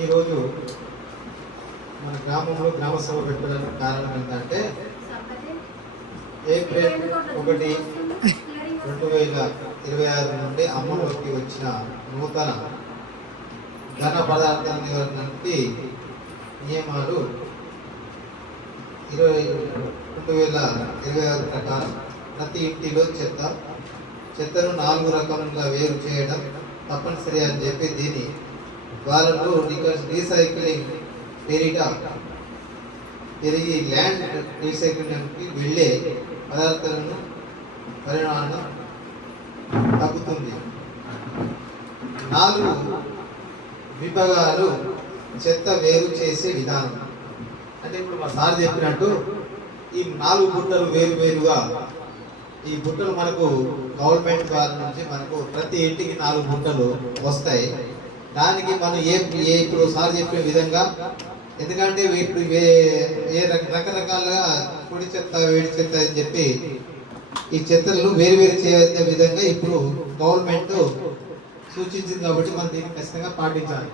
ఈరోజు మన గ్రామంలో గ్రామ సభ పెట్టడానికి కారణం ఏంటంటే ఏప్రిల్ 1, 2026 నుండి అమలులోకి వచ్చిన నూతన ఘన పదార్థాల నివారణకి నియమాలు 2026 ప్రకారం ప్రతి ఇంటిలో చెత్తను 4 రకాలుగా వేరు చేయడం తప్పనిసరి అని చెప్పి దీని వాళ్ళను రీసైక్లింగ్ పేరిట తిరిగి ల్యాండ్ రీసైక్లింగ్కి వెళ్ళే పదార్థాలను పరిమాణం తగ్గుతుంది. 4 విభాగాలు చెత్త వేరు చేసే విధానం. అంటే ఇప్పుడు మా సార్ చెప్పినట్టు ఈ 4 బుట్టలు వేరుగా ఈ బుట్టలు మనకు గవర్నమెంట్ వారి నుంచి మనకు ప్రతి ఇంటికి 4 బుట్టలు వస్తాయి. దానికి మనం ఇప్పుడు సార్ చెప్పిన విధంగా, ఎందుకంటే ఇప్పుడు రకరకాలుగా పొడి చెత్త వేడి చెత్త అని చెప్పి ఈ చెత్తలను వేరు చేసే విధంగా ఇప్పుడు గవర్నమెంట్ సూచించింది. కాబట్టి మనం దీన్ని ఖచ్చితంగా పాటించాలి.